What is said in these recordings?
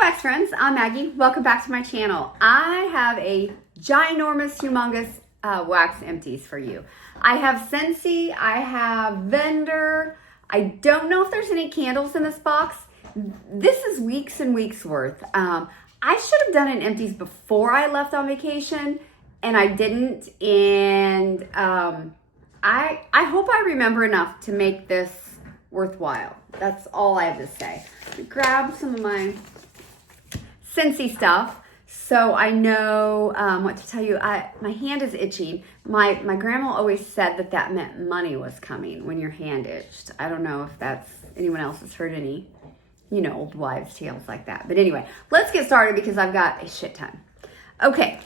Wax friends, I'm Maggie. Welcome back to my channel. I have a ginormous, humongous wax empties for you. I have Scentsy, I have Vendor. I don't know if there's any candles in this box. This is weeks and weeks worth. I should have done an empties before I left on vacation, and I didn't. And I hope I remember enough to make this worthwhile. That's all I have to say. Grab some of my Scentsy stuff so I know what to tell you. My hand is itching. My grandma always said that meant money was coming when your hand itched. I don't know if anyone else has heard any, old wives' tales like that. But anyway, let's get started because I've got a shit ton. Okay,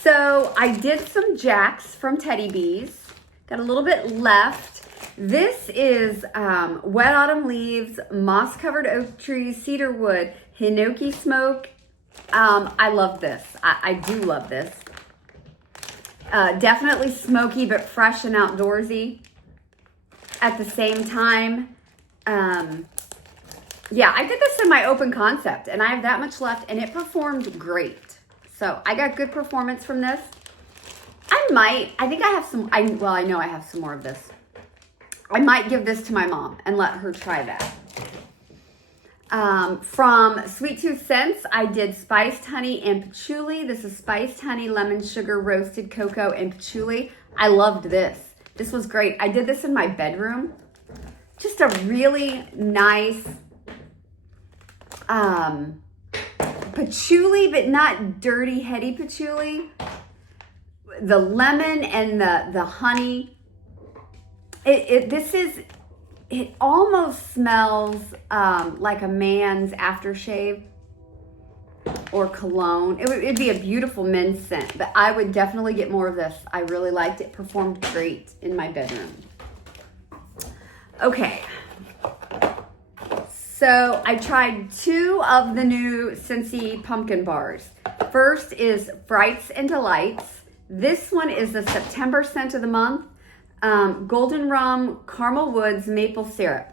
so I did some jacks from Teddy Bees. Got a little bit left. This is Wet Autumn Leaves, Moss-Covered Oak Trees, Cedar Wood, Hinoki Smoke. I love this. I do love this. Definitely smoky, but fresh and outdoorsy at the same time. Yeah, I did this in my open concept, and I have that much left, and it performed great. So I got good performance from this. I think I have some, I know I have some more of this. I might give this to my mom and let her try that. From Sweet Tooth Scents, I did Spiced Honey and Patchouli. This is Spiced Honey, Lemon Sugar, Roasted Cocoa, and Patchouli. I loved this. This was great. I did this in my bedroom. Just a really nice patchouli, but not dirty, heady patchouli. The lemon and the honey. It almost smells like a man's aftershave or cologne. It'd be a beautiful men's scent, but I would definitely get more of this. I really liked it. Performed great in my bedroom. Okay. So I tried 2 of the new Scentsy pumpkin bars. First is Frights and Delights. This one is the September scent of the month. Golden Rum, Caramel Woods, Maple Syrup.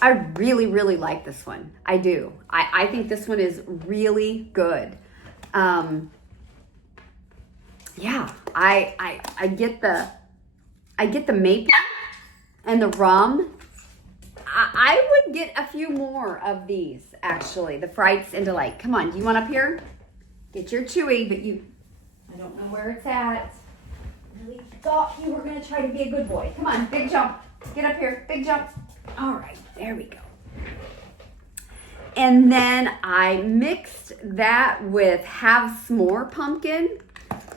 I really, really like this one. I do. I think this one is really good. Yeah, I get the maple and the rum. I would get a few more of these, actually. The Frights and Delight. Come on, do you want up here? Get your chewy, but I don't know where it's at. Really thought you were going to try to be a good boy. Come on, big jump. Get up here, big jump. All right, there we go. And then I mixed that with Have S'more Pumpkin.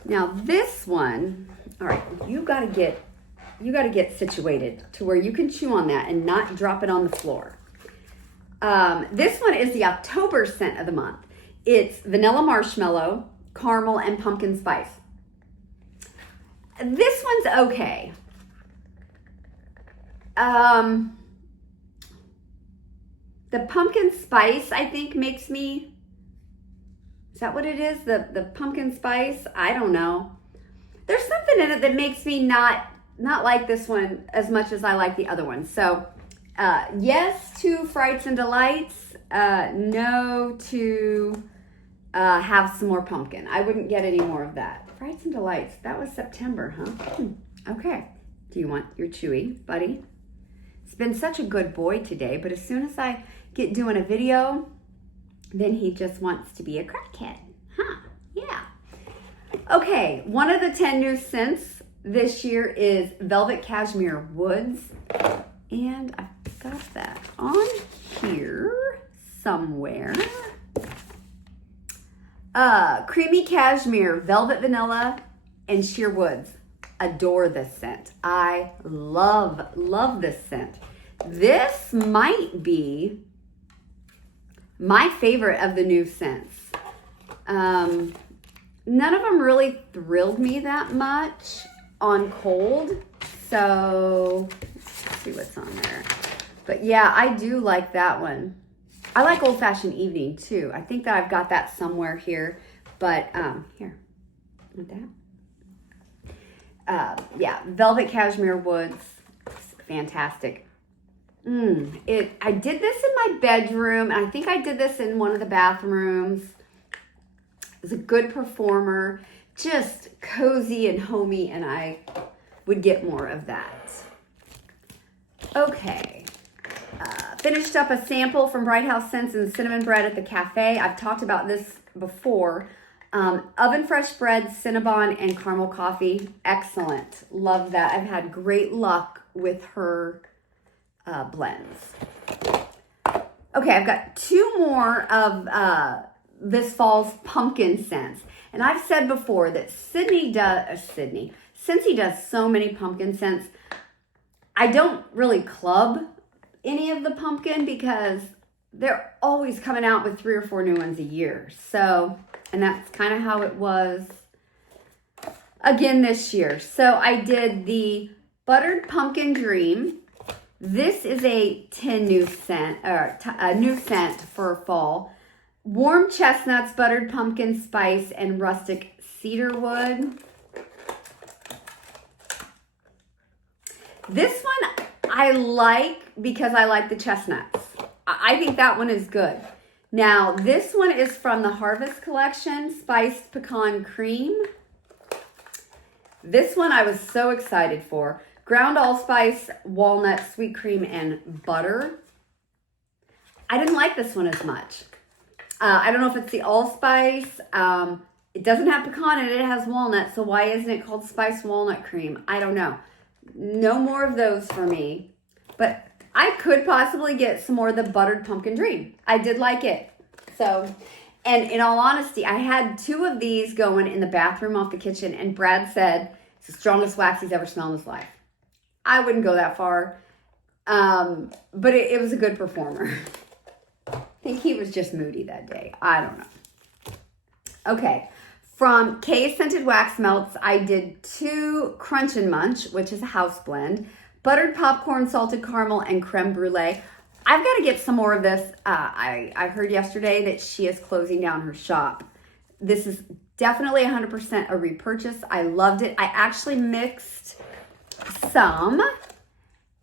Now this one, all right, you got to get situated to where you can chew on that and not drop it on the floor. This one is the October scent of the month. It's vanilla marshmallow, caramel, and pumpkin spice. This one's okay. The pumpkin spice, I think, makes me... Is that what it is? The pumpkin spice? I don't know. There's something in it that makes me not like this one as much as I like the other one. So, yes to Frights and Delights. No to Have Some More Pumpkin. I wouldn't get any more of that. Frights and Delights. That was September, huh? Okay. Do you want your chewy, buddy? It's been such a good boy today, but as soon as I get doing a video, then he just wants to be a crackhead. Huh? Yeah. Okay. One of the 10 new scents this year is Velvet Cashmere Woods. And I've got that on here somewhere. Creamy Cashmere, Velvet Vanilla, and Sheer Woods. Adore this scent. I love this scent. This might be my favorite of the new scents. None of them really thrilled me that much on cold. So let's see what's on there. But yeah, I do like that one. I like Old Fashioned Evening too. I think that I've got that somewhere here, but here, want that? Yeah, Velvet Cashmere Woods, fantastic. I did this in my bedroom. I think I did this in one of the bathrooms. It was a good performer, just cozy and homey, and I would get more of that. Okay. Finished up a sample from Bright House Scents and cinnamon bread at the cafe. I've talked about this before. Oven fresh bread, Cinnabon, and caramel coffee. Excellent. Love that. I've had great luck with her blends. Okay, I've got two more of this fall's pumpkin scents. And I've said before that Scentsy does so many pumpkin scents. I don't really club any of the pumpkin because they're always coming out with 3 or 4 new ones a year. So, and that's kind of how it was again this year. So I did the Buttered Pumpkin Dream. This is a new scent for fall. Warm chestnuts, buttered pumpkin spice, and rustic cedar wood. This one I like because I like the chestnuts. I think that one is good. Now, this one is from the Harvest Collection, Spiced Pecan Cream. This one I was so excited for. Ground allspice, walnut, sweet cream, and butter. I didn't like this one as much. I don't know if it's the allspice. It doesn't have pecan in it. It has walnut. So why isn't it called spiced walnut cream? I don't know. No more of those for me. But I could possibly get some more of the Buttered Pumpkin Dream. I did like it. So, and in all honesty, I had 2 of these going in the bathroom off the kitchen. And Brad said, it's the strongest wax he's ever smelled in his life. I wouldn't go that far. But it was a good performer. I think he was just moody that day. I don't know. Okay. From Kay's Scented Wax Melts, I did 2 Crunch and Munch, which is a house blend. Buttered popcorn, salted caramel, and creme brulee. I've got to get some more of this. I heard yesterday that she is closing down her shop. This is definitely 100% a repurchase. I loved it. I actually mixed some.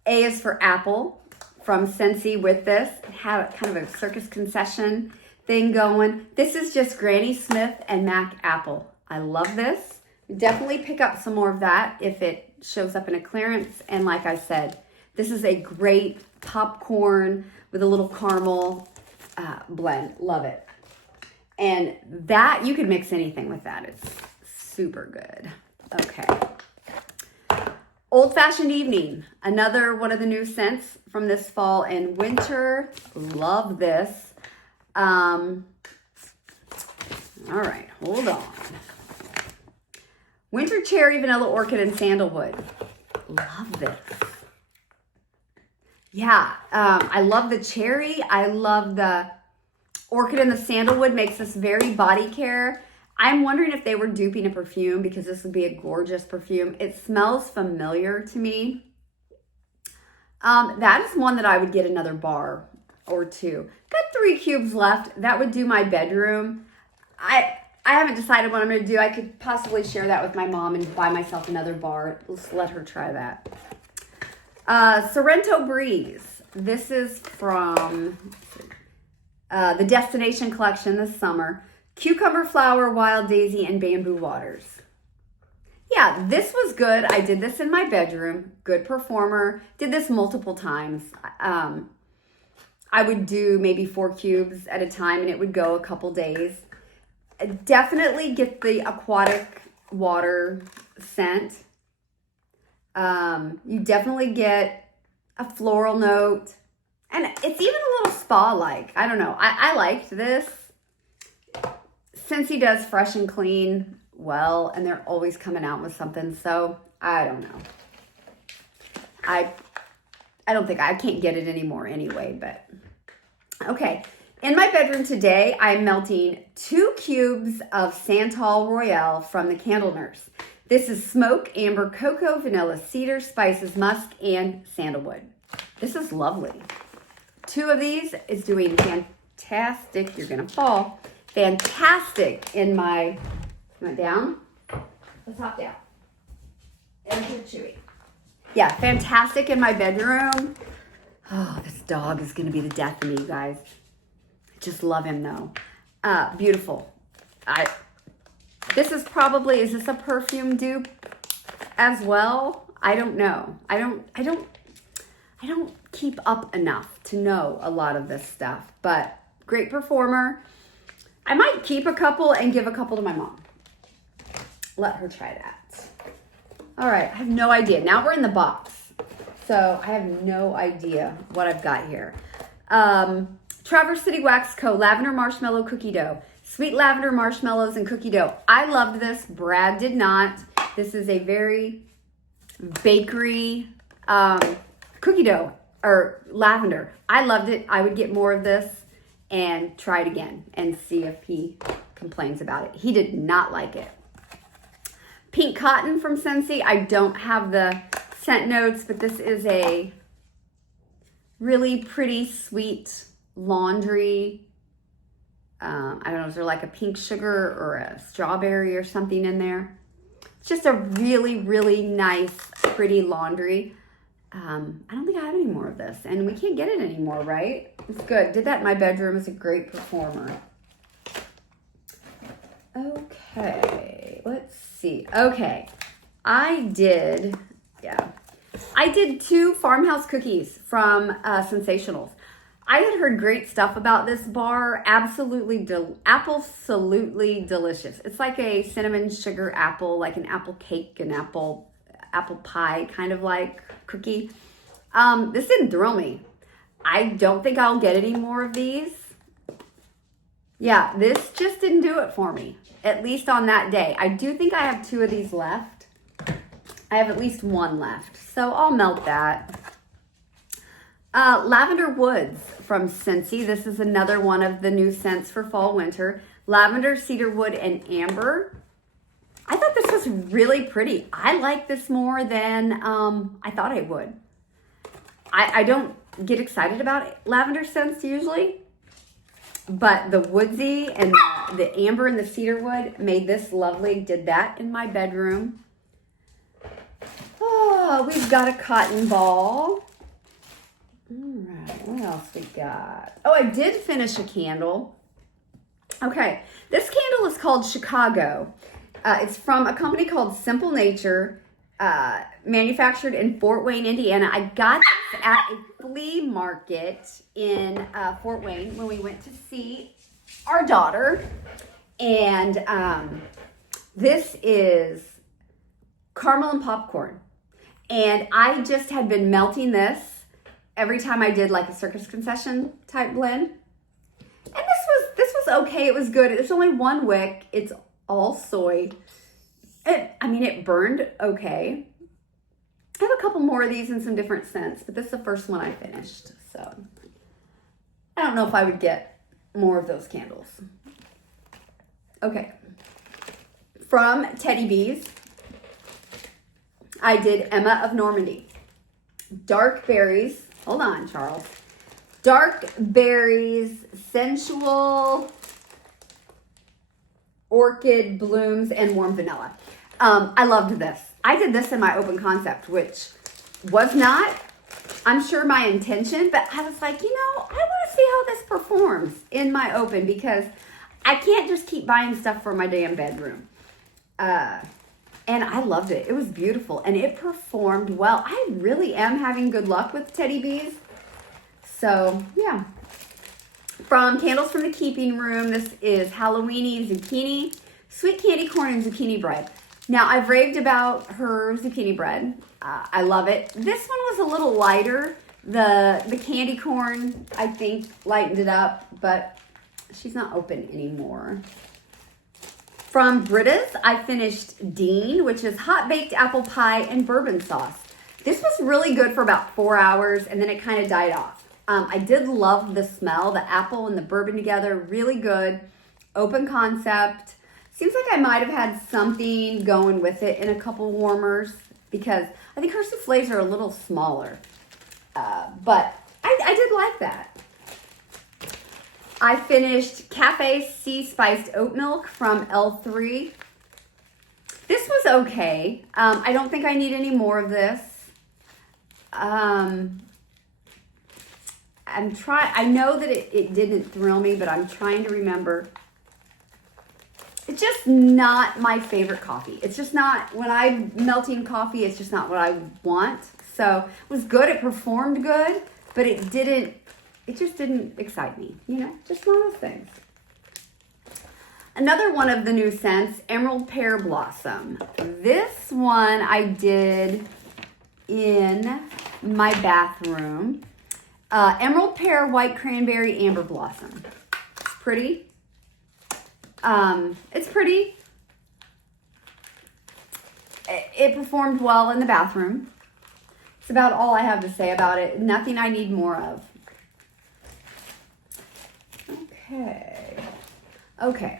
A is for apple from Scentsy with this. Have kind of a circus concession thing going. This is just Granny Smith and Mac Apple. I love this. Definitely pick up some more of that if it shows up in a clearance. And like I said, this is a great popcorn with a little caramel blend. Love it. And that, you can mix anything with that. It's super good. Okay. Old Fashioned Evening. Another one of the new scents from this fall and winter. Love this. All right, hold on. Winter Cherry, Vanilla Orchid, and Sandalwood. Love this. Yeah, I love the cherry. I love the orchid, and the sandalwood makes this very body care. I'm wondering if they were duping a perfume because this would be a gorgeous perfume. It smells familiar to me. That is one that I would get another bar or 2. Got 3 cubes left. That would do my bedroom. I haven't decided what I'm going to do. I could possibly share that with my mom and buy myself another bar. Let's let her try that. Sorrento Breeze. This is from the Destination Collection this summer. Cucumber Flower, Wild Daisy, and Bamboo Waters. Yeah, this was good. I did this in my bedroom. Good performer. Did this multiple times. I would do maybe 4 cubes at a time and it would go a couple days. Definitely get the aquatic water scent. You definitely get a floral note. And it's even a little spa-like. I don't know. I liked this. Scentsy does fresh and clean well, and they're always coming out with something. So, I don't know. I don't think I can't get it anymore anyway, but okay. In my bedroom today, I'm melting 2 cubes of Santal Royale from the Candle Nurse. This is smoke, amber, cocoa, vanilla, cedar, spices, musk, and sandalwood. This is lovely. 2 of these is doing fantastic. You're going to fall. Fantastic in my, went down. Let's hop down. And chewy. Yeah, fantastic in my bedroom. Oh, this dog is going to be the death of me, you guys. I just love him, though. Beautiful. This is probably, is this a perfume dupe as well? I don't know. I don't keep up enough to know a lot of this stuff, but great performer. I might keep a couple and give a couple to my mom. Let her try that. All right, I have no idea. Now we're in the box. So I have no idea what I've got here. Traverse City Wax Co. Lavender Marshmallow Cookie Dough. Sweet lavender marshmallows and cookie dough. I loved this. Brad did not. This is a very bakery cookie dough or lavender. I loved it. I would get more of this and try it again and see if he complains about it. He did not like it. Pink Cotton from Scentsy. I don't have the scent notes, but this is a really pretty sweet laundry. I don't know, is there like a pink sugar or a strawberry or something in there? It's just a really, really nice, pretty laundry. I don't think I have any more of this, and we can't get it anymore, right? It's good. Did that in my bedroom. It's a great performer. Okay, let's see. Okay, I did 2 farmhouse cookies from Sensationals. I had heard great stuff about this bar. Absolutely delicious. It's like a cinnamon sugar apple, like an apple cake and apple pie kind of like cookie. This didn't thrill me. I don't think I'll get any more of these. Yeah, this just didn't do it for me, at least on that day. I do think I have 2 of these left. I have at least 1 left, so I'll melt that. Lavender Woods from Scentsy. This is another one of the new scents for fall, winter. Lavender, cedarwood, and amber. I thought this was really pretty. I like this more than I thought I would. I don't get excited about lavender scents usually, but the woodsy and the amber and the cedarwood made this lovely. Did that in my bedroom. Oh, we've got a cotton ball. All right, what else we got? Oh, I did finish a candle. Okay, this candle is called Chicago. It's from a company called Simple Nature, manufactured in Fort Wayne, Indiana. I got this at a flea market in Fort Wayne when we went to see our daughter. And this is caramel and popcorn. And I just had been melting this every time I did like a circus concession type blend. And this was okay. It was good. It's only 1 wick. It's all soy. It burned okay. I have a couple more of these in some different scents, but this is the first one I finished. So I don't know if I would get more of those candles. Okay. From Teddy Bees, I did Emma of Normandy. Dark berries. Hold on, Charles. Dark berries, sensual orchid blooms, and warm vanilla. I loved this. I did this in my open concept, which was not, I'm sure, my intention, but I was like, I want to see how this performs in my open because I can't just keep buying stuff for my damn bedroom. And I loved it. It was beautiful and it performed well. I really am having good luck with Teddy Bees. So, yeah. From Candles from the Keeping Room, this is Halloweeny Zucchini, Sweet Candy Corn, and Zucchini Bread. Now, I've raved about her zucchini bread. I love it. This one was a little lighter. The candy corn, I think, lightened it up, but she's not open anymore. From Britta's, I finished Dean, which is hot baked apple pie and bourbon sauce. This was really good for about 4 hours, and then it kind of died off. I did love the smell, the apple and the bourbon together, really good. Open concept. Seems like I might have had something going with it in a couple warmers because I think her soufflés are a little smaller. But I did like that. I finished Cafe Sea Spiced Oat Milk from L3. This was okay. I don't think I need any more of this. I know that it didn't thrill me, but I'm trying to remember. It's just not my favorite coffee. It's just not, when I'm melting coffee, it's just not what I want. So it was good, it performed good, but it just didn't excite me, you know, just one of those things. Another one of the new scents, Emerald Pear Blossom. This one I did in my bathroom. Emerald Pear, White Cranberry, Amber Blossom. It's pretty. It's pretty. It performed well in the bathroom. It's about all I have to say about it. Nothing I need more of. Okay.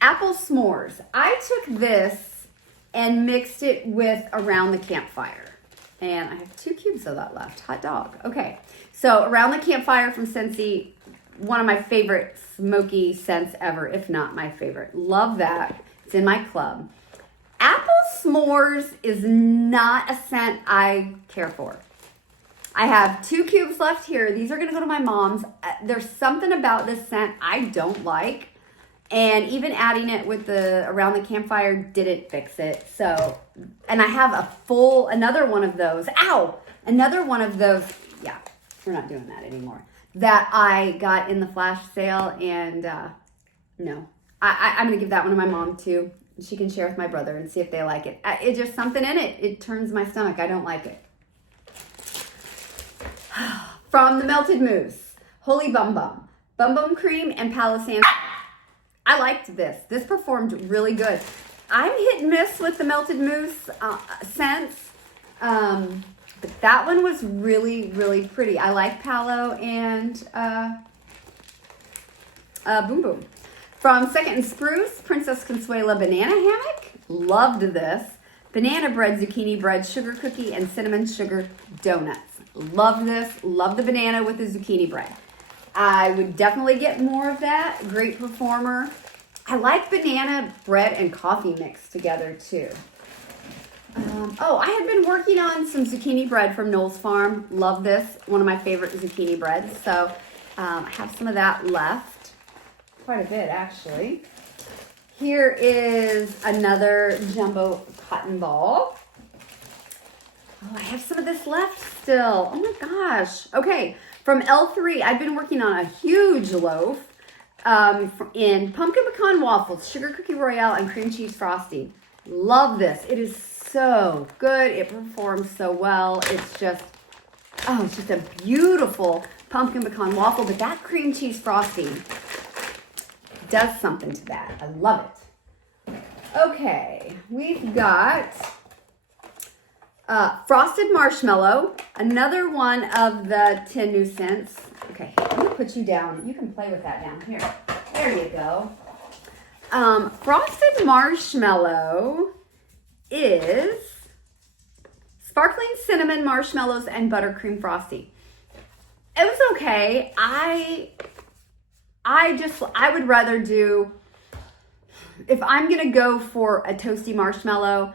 Apple s'mores. I took this and mixed it with Around the Campfire. And I have 2 cubes of that left. Hot dog. Okay. So Around the Campfire from Scentsy, one of my favorite smoky scents ever, if not my favorite. Love that. It's in my club. Apple s'mores is not a scent I care for. I have 2 cubes left here. These are going to go to my mom's. There's something about this scent I don't like. And even adding it with the Around the Campfire didn't fix it. So, and I have another one of those. Ow! Another one of those. Yeah, we're not doing that anymore. That I got in the flash sale. And no, I'm going to give that one to my mom too. She can share with my brother and see if they like it. It's just something in it. It turns my stomach. I don't like it. From the Melted Mousse, Holy Bum Bum, Bum Bum Cream, and Palo Santo. I liked this. This performed really good. I'm hit and miss with the Melted Mousse scents, but that one was really, really pretty. I like Palo and Boom Boom. From Second and Spruce, Princess Consuela Banana Hammock. Loved this. Banana bread, zucchini bread, sugar cookie, and cinnamon sugar donuts. Love this. Love the banana with the zucchini bread. I would definitely get more of that. Great performer. I like banana bread and coffee mixed together too. I had been working on some zucchini bread from Noel's Farm. Love this. One of my favorite zucchini breads. So I have some of that left. Quite a bit actually. Here is another jumbo cotton ball. Oh, I have some of this left still. Oh my gosh. Okay, from L3, I've been working on a huge loaf in pumpkin pecan waffles, sugar cookie royale, and cream cheese frosting. Love this. It is so good. It performs so well. It's just a beautiful pumpkin pecan waffle, but that cream cheese frosting does something to that. I love it. Okay, we've got Frosted Marshmallow, another one of the 10 new scents. Okay, I'm gonna put you down. You can play with that down here. There you go. Frosted Marshmallow is sparkling cinnamon marshmallows and buttercream frosty. It was okay. I would rather do, if I'm gonna go for a toasty marshmallow,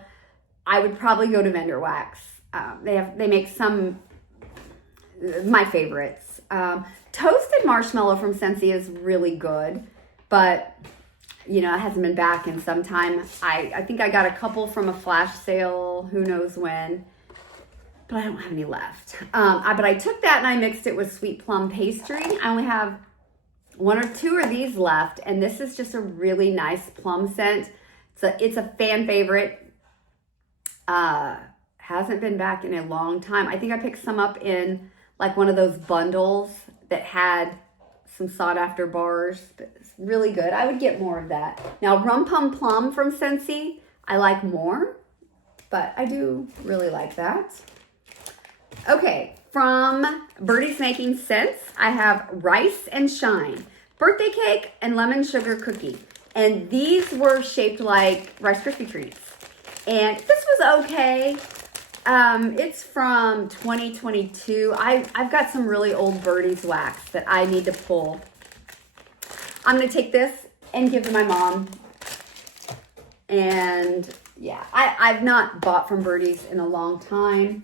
I would probably go to Vendor Wax. They make some my favorites. Toasted marshmallow from Scentsy is really good, but you know, it hasn't been back in some time. I think I got a couple from a flash sale, who knows when, but I don't have any left. But I took that and I mixed it with sweet plum pastry. I only have 1 or 2 of these left, and this is just a really nice plum scent. It's a fan favorite. Hasn't been back in a long time. I think I picked some up in like one of those bundles that had some sought after bars. It's really good. I would get more of that. Now, Rum Pum Plum from Scentsy, I like more, but I do really like that. Okay, from Birdie's Making Scents, I have Rice and Shine, birthday cake, and lemon sugar cookie. And these were shaped like Rice Krispie treats. And this was okay. It's from 2022. I've got some really old Birdie's wax that I need to pull. I'm going to take this and give to my mom. And yeah, I've not bought from Birdie's in a long time.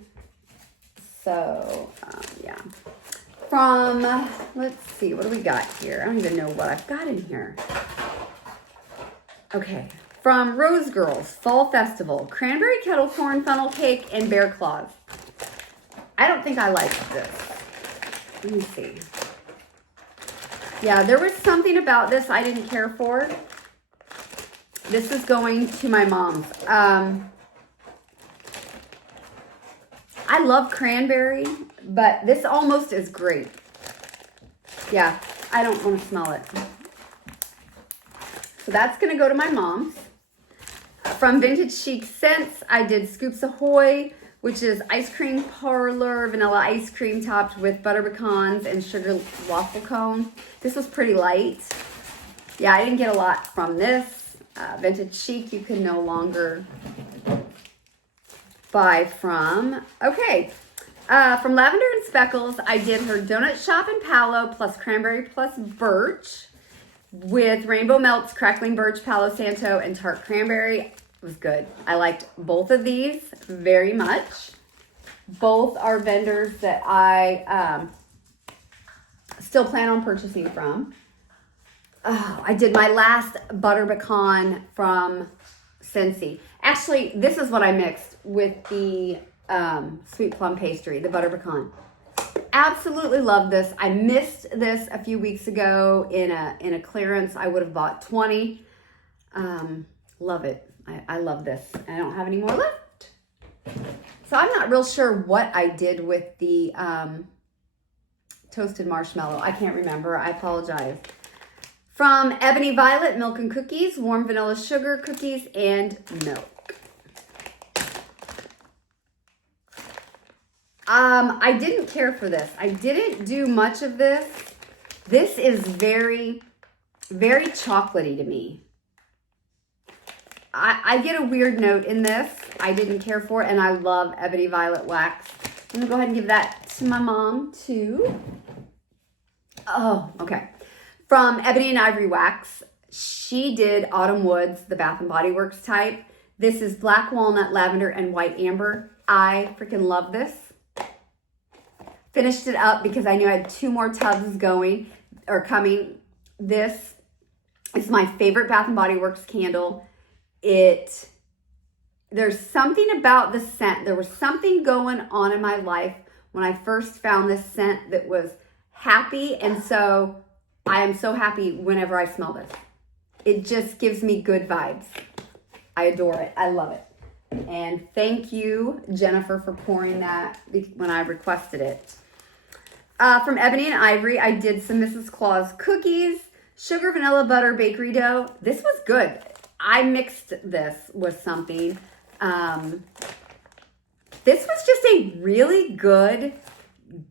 So, yeah. from, let's see, what do we got here? I don't even know what I've got in here. Okay, from Rose Girls Fall Festival, cranberry kettle corn funnel cake and bear claws. I don't think I like this. Let me see. Yeah, there was something about this I didn't care for. This is going to my mom's. I love cranberry, but this almost is grape. Yeah, I don't want to smell it. So that's going to go to my mom's. From Vintage Chic Scents, I did Scoops Ahoy, which is ice cream parlor, vanilla ice cream topped with butter pecans and sugar waffle cone. This was pretty light. Yeah, I didn't get a lot from this. Vintage Chic, you can no longer buy from. Okay, from Lavender and Speckles, I did her Donut Shop and Palo plus Cranberry plus Birch with Rainbow Melts, Crackling Birch, Palo Santo, and Tart Cranberry. It was good. I liked both of these very much. Both are vendors that I still plan on purchasing from. Oh, I did my last butter pecan from Scentsy. Actually, this is what I mixed with the sweet plum pastry, the butter pecan. Absolutely love this. I missed this a few weeks ago in a clearance. I would have bought 20. Love it. I love this. I don't have any more left. So I'm not real sure what I did with the toasted marshmallow. I can't remember. I apologize. From Ebony Violet, Milk and Cookies, warm vanilla sugar cookies, and milk. I didn't care for this. I didn't do much of this. This is very, very chocolatey to me. I get a weird note in this. I didn't care for it, and I love Ebony Violet wax. I'm going to go ahead and give that to my mom, too. Oh, okay. From Ebony and Ivory Wax, she did Autumn Woods, the Bath & Body Works type. This is black walnut, lavender, and white amber. I freaking love this. Finished it up because I knew I had 2 more tubs coming. This is my favorite Bath & Body Works candle. There's something about the scent. There was something going on in my life when I first found this scent that was happy, and so I am so happy whenever I smell this. It just gives me good vibes. I adore it. I love it. And thank you, Jennifer, for pouring that when I requested it. From Ebony and Ivory, I did some Mrs. Claus cookies, sugar, vanilla, butter, bakery dough. This was good. I mixed this with something. This was just a really good,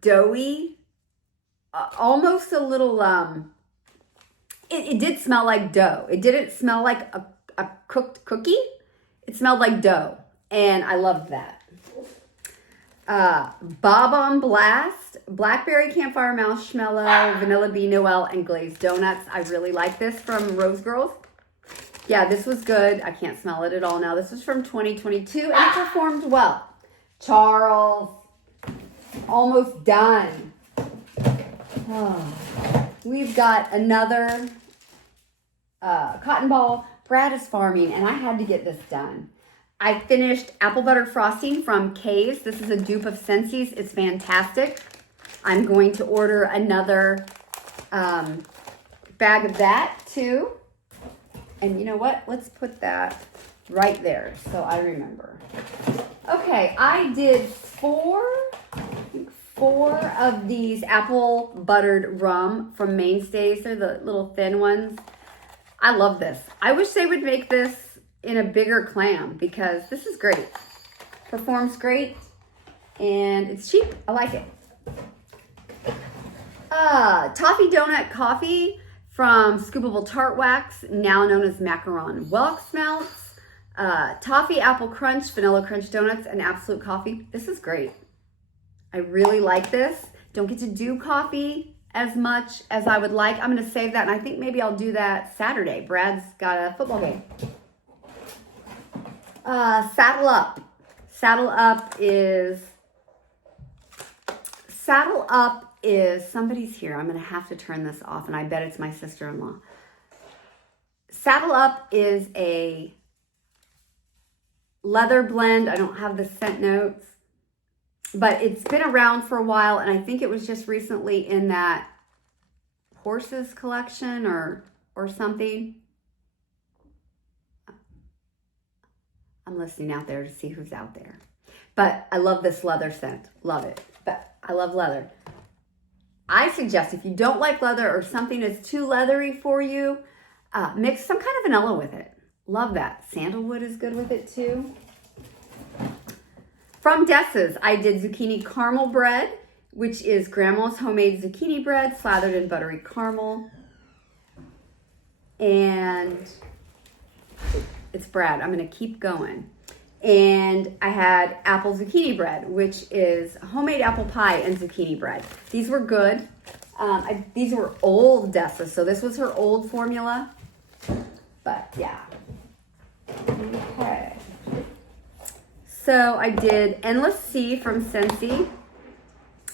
doughy, almost a little, it did smell like dough. It didn't smell like a cooked cookie. It smelled like dough, and I loved that. Bob on Blast, Blackberry Campfire Marshmallow, Vanilla Bean Noel, and Glazed Donuts. I really like this from Rose Girls. Yeah, this was good. I can't smell it at all now. This was from 2022, and it performed well. Charles, almost done. Oh, we've got another cotton ball. Brad is farming, and I had to get this done. I finished apple butter frosting from Kay's. This is a dupe of Scentsy's. It's fantastic. I'm going to order another bag of that too. And you know what? Let's put that right there so I remember. Okay, I did four of these apple buttered rum from Mainstays. They're the little thin ones. I love this. I wish they would make this in a bigger clam because this is great. Performs great and it's cheap. I like it. Toffee Donut Coffee from Scoopable Tart Wax, now known as Macaron Wax Melts. Toffee Apple Crunch, Vanilla Crunch Donuts, and Absolute Coffee. This is great. I really like this. Don't get to do coffee as much as I would like. I'm going to save that, and I think maybe I'll do that Saturday. Brad's got a football game. Saddle Up. Saddle Up is, somebody's here. I'm going to have to turn this off, and I bet it's my sister-in-law. Saddle Up is a leather blend. I don't have the scent notes, but it's been around for a while, and I think it was just recently in that Horses collection or something. I'm listening out there to see who's out there. But I love this leather scent. Love it. But I love leather. I suggest if you don't like leather or something is too leathery for you, mix some kind of vanilla with it. Love that. Sandalwood is good with it too. From Dessa's, I did zucchini caramel bread, which is grandma's homemade zucchini bread slathered in buttery caramel. And it's Brad. I'm going to keep going. And I had apple zucchini bread, which is homemade apple pie and zucchini bread. These were good. These were old Dessa, so this was her old formula. But yeah. Okay. So I did Endless Sea from Scentsy.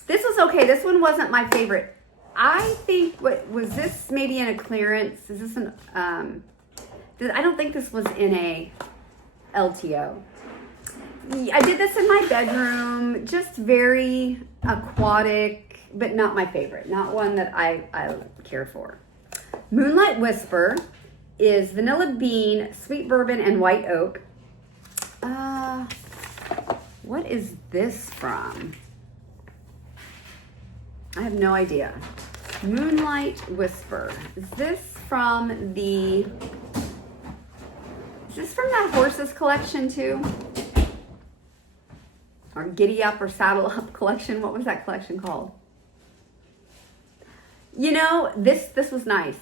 This was okay. This one wasn't my favorite. I think, what was this maybe in a clearance? Is this an, I don't think this was in a LTO. I did this in my bedroom, just very aquatic, but not my favorite. Not one that I care for. Moonlight Whisper is vanilla bean, sweet bourbon, and white oak. What is this from? I have no idea. Moonlight Whisper. Is this from that Horses collection too? Or Giddy Up or Saddle Up collection? What was that collection called? You know, this was nice.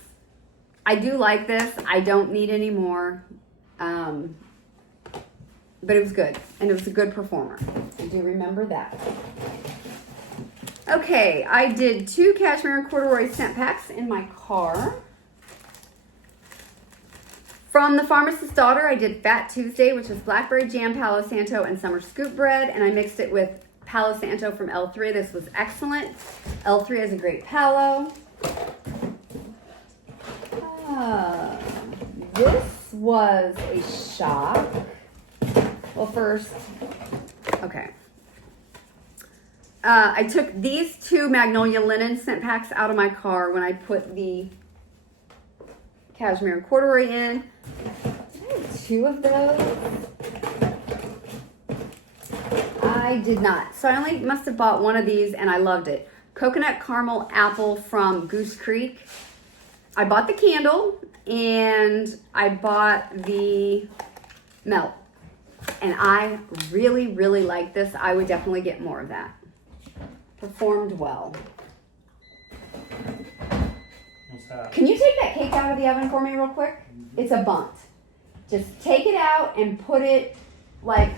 I do like this. I don't need any more. But it was good. And it was a good performer. I do remember that. Okay, I did 2 cashmere and corduroy scent packs in my car. From The Pharmacist's Daughter, I did Fat Tuesday, which was blackberry jam, Palo Santo, and summer scoop bread. And I mixed it with Palo Santo from L3. This was excellent. L3 has a great Palo. This was a shock. Well, first, okay. I took these 2 Magnolia Linen scent packs out of my car when I put the cashmere and corduroy in. Did I have 2 of those? I did not. So I only must have bought 1 of these, and I loved it. Coconut Caramel Apple from Goose Creek. I bought the candle, and I bought the melt. And I really, really like this. I would definitely get more of that. Performed well. What's that? Can you take that cake out of the oven for me real quick? It's a bundt. Just take it out and put it like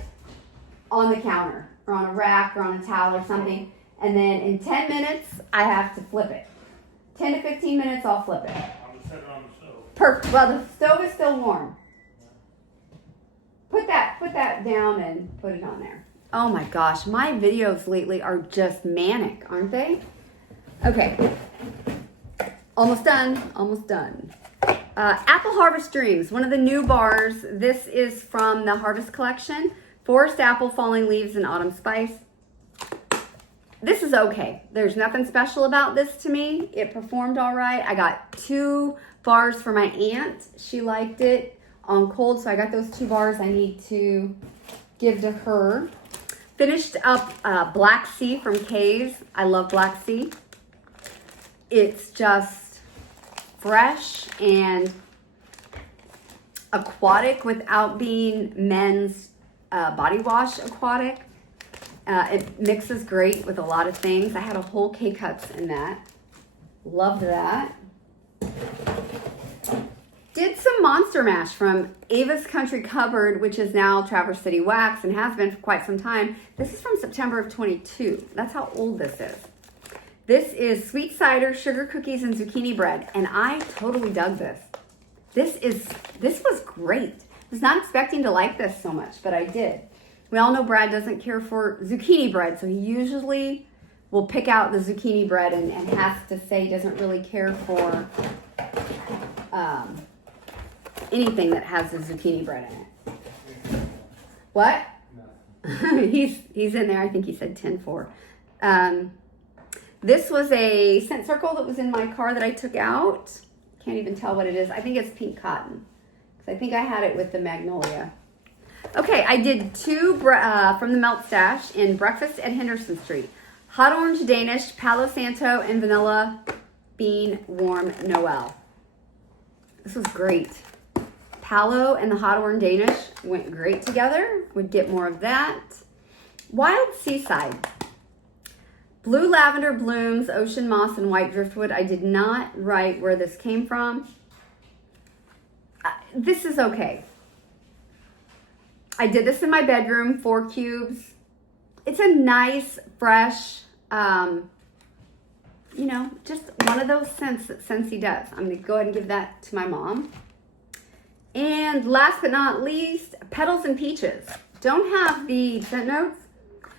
on the counter or on a rack or on a towel or something. And then in 10 minutes, I have to flip it. 10 to 15 minutes, I'll flip it. I'm just setting it on the stove. Perfect. Well, the stove is still warm. Put that down and put it on there. Oh my gosh, my videos lately are just manic, aren't they? Okay. Almost done. Almost done. Apple Harvest Dreams, one of the new bars. This is from the Harvest Collection. Forest Apple, Falling Leaves, and Autumn Spice. This is okay. There's nothing special about this to me. It performed all right. I got 2 bars for my aunt. She liked it on cold, so I got those 2 bars I need to give to her. Finished up Black Sea from Kay's. I love Black Sea. It's just fresh and aquatic without being men's body wash aquatic. It mixes great with a lot of things. I had a whole K-Cups in that. Loved that. Did some Monster Mash from Ava's Country Cupboard, which is now Traverse City Wax and has been for quite some time. This is from September of 22. That's how old this is. This is sweet cider, sugar cookies, and zucchini bread, and I totally dug this. This was great. I was not expecting to like this so much, but I did. We all know Brad doesn't care for zucchini bread, so he usually will pick out the zucchini bread and has to say he doesn't really care for anything that has the zucchini bread in it. What? he's in there. I think he said 10-4. This was a scent circle that was in my car that I took out. Can't even tell what it is. I think it's pink cotton. I think I had it with the magnolia. Okay, I did 2 from the Melt Stash in Breakfast at Henderson Street. Hot Orange Danish, Palo Santo, and Vanilla Bean Warm Noel. This was great. Palo and the Hot Orange Danish went great together. Would get more of that. Wild Seaside. Blue Lavender Blooms, Ocean Moss, and White Driftwood. I did not write where this came from. This is okay. I did this in my bedroom, 4 cubes. It's a nice, fresh, just one of those scents that Scentsy does. I'm going to go ahead and give that to my mom. And last but not least, Petals and Peaches. Don't have the scent notes,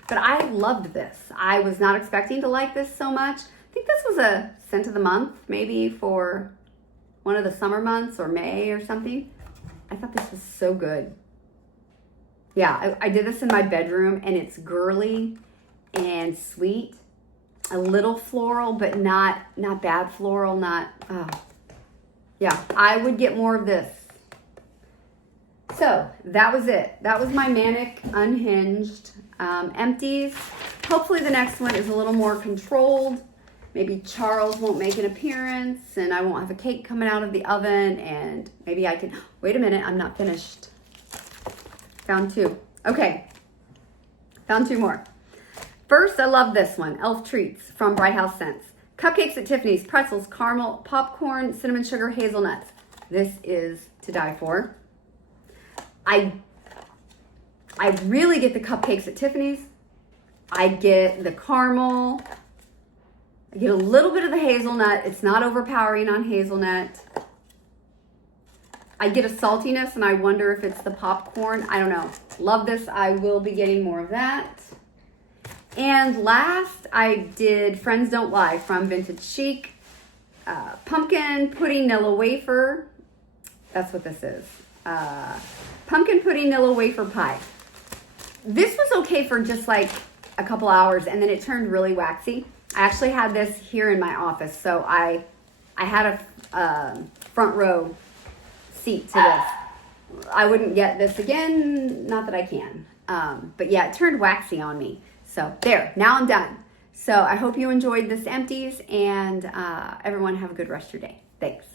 but I loved this. I was not expecting to like this so much. I think this was a scent of the month, maybe for one of the summer months or May or something. I thought this was so good. Yeah, I did this in my bedroom, and it's girly and sweet. A little floral, but not bad floral, yeah, I would get more of this. So that was it. That was my Manic Unhinged empties. Hopefully the next one is a little more controlled. Maybe Charles won't make an appearance, and I won't have a cake coming out of the oven, and maybe I can... Wait a minute, I'm not finished. Found 2. Okay, found 2 more. First, I love this one, Elf Treats from Bright House Scents. Cupcakes at Tiffany's, pretzels, caramel, popcorn, cinnamon sugar, hazelnuts. This is to die for. I really get the cupcakes at Tiffany's. I get the caramel. I get a little bit of the hazelnut. It's not overpowering on hazelnut. I get a saltiness, and I wonder if it's the popcorn. I don't know. Love this. I will be getting more of that. And last, I did Friends Don't Lie from Vintage Chic. Pumpkin Pudding Nilla Wafer. That's what this is. Pumpkin Pudding Nilla Wafer Pie. This was okay for just like a couple hours, and then it turned really waxy. I actually had this here in my office, so I had a front row seat to this. I wouldn't get this again, not that I can. But yeah, it turned waxy on me. So there, now I'm done. So I hope you enjoyed this empties, and everyone have a good rest of your day. Thanks.